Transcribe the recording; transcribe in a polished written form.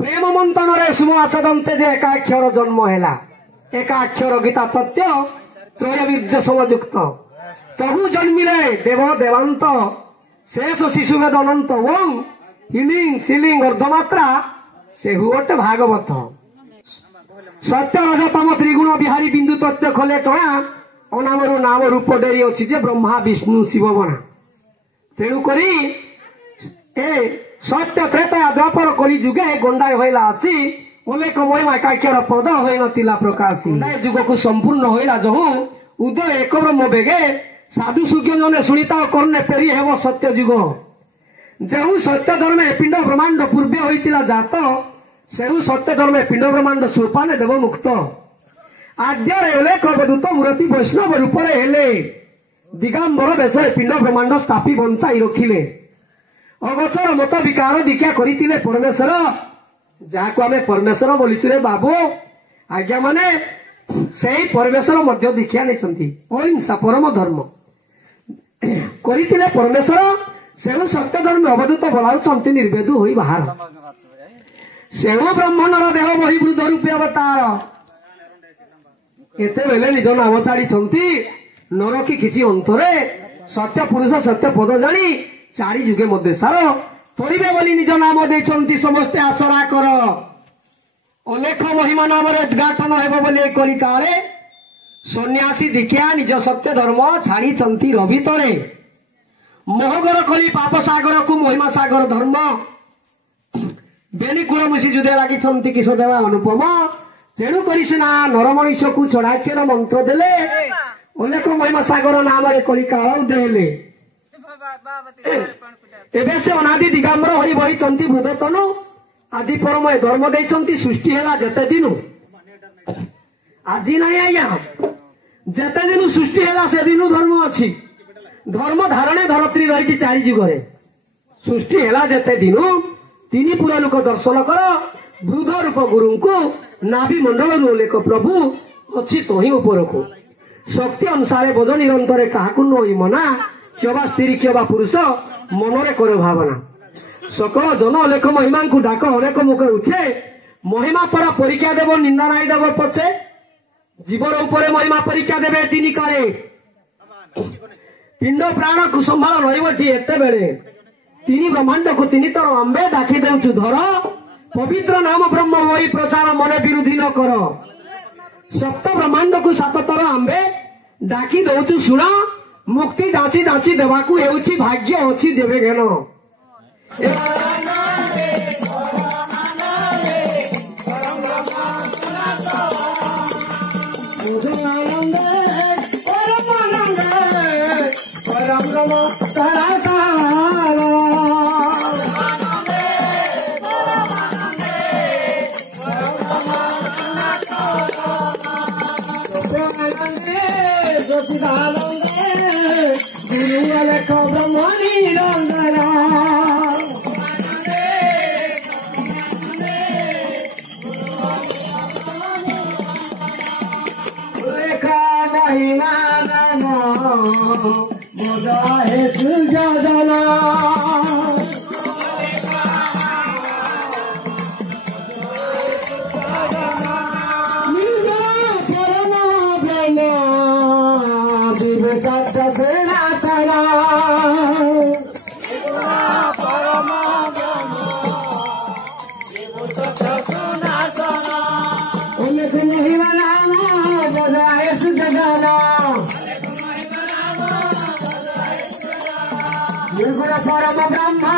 प्रेम मंथन सुम आचदंते जे एकाक्षर जन्म है एकाक्षर गीता तथ्य त्रयबीज समयुक्त प्रभु जन्मिले देव देवांत शेष शिशुभेद अनंत ओं हिलिंग सिलिंग अर्धमात्रा से हुए भागवत सत्य रजतम त्रिगुण बिहारी बिंदु तथ्य खोले टणा अनामरु नाम रूप डेरी अच्छी जे ब्रह्मा विष्णु शिव बना तेणुक सत्य त्रेता द्वापर कली जुगे गंडाय होइला आसी अनेक महिमा एकाक्षर पद होई नतिला प्रकाशी गंडाय जुग को संपूर्ण होइला जहु उदय एक ब्रह्म बेगे साधु सुज्ञ जने सुनिता करने पेरी हेब सत्य जुग जेहु सत्य धर्म पिंड ब्रह्मांड पूर्वे होइतिला जात सेहु सत्य धर्म पिंड ब्रह्मांड सोपाने देव मुक्त आद्य उल्लेख दूत मूर्ति वैष्णव रूप हेले दिगंबर बेश पिंड ब्रह्मांड स्थापी बंचाई रखिले अगोचर मत विकार दीक्षा करते परमेश्वर जहाँ आम परमेश्वर बोलीचु रे बाबू आज्ञा माने से परमेश्वर मध्य दीक्षा नहीं अहिंसा परम धर्म करते परमेश्वर से सत्य धर्म अवधूत बोलाऊ निर्वेदु हो बाहर से ब्रह्मणर देह बहिवृद्ध रूपे अवतार एत बेले निज नाम छाड़ी नर कि किसी अंतरे सत्य पुरुष सत्य पद जानी चारि जुगे मध्य सार तोड़े बोली निज नाम देते समस्ते आसरा कर अलेख महिमा नाम उद्घाटन हेब बोली कलिकाले सन्यासी दीक्षा निज सत्य धर्म छाड़ी रवि तले मोहगर कली पाप सागर को महिमा सागर धर्म बेनिकुल मुसी जुदे लगी किश देवा अनुपम तेणु करिसिना नर मनीष को चढ़ाक्षर मंत्र देले अनेक महिमा सागर नाम कलिकाल उदय एबे से अनादि दिगंबर होई बहिचंती बुधतनु आदि परम धर्म देइचंती सृष्टि हैला जते दिनु आजि नाही आया जते दिनु सृष्टि हैला से दिनु धर्म अछि धर्म धारणे धरत्री रहिछि चारि जुगरे सृष्टि हैला जते दिनु तिनि पुरा लोक दर्शन कर वृद्ध रूप गुरु को नाभि मंडल लेख प्रभु अछि तोही ऊपर को शक्ति अनुसार बोझ निरंतर काहाकु नई मना क्षवा स्त्री क्षवा पुरुष मनरे कर भावना सकल जन लेख महिमा को डाक अनेक मुख उठे महिमा पर परीक्षा देव निंदा नाई देव पछे जीवन उपरे महिमा परीक्षा देवे तीन काले पिंड प्राण को संभाल रही एत बेले तीन ब्रह्मांड को तीन तर अंबे डाकी देउछु धर पवित्र नाम ब्रह्म होई प्रचार मने विरोधी न कर सप्त ब्रह्मांड को सात तर अंबे डाकी देउछु सुण मुक्ति जाची जाची देवाकू हेउछि भाग्य अछि जेबे घेन परम ब्रह्मा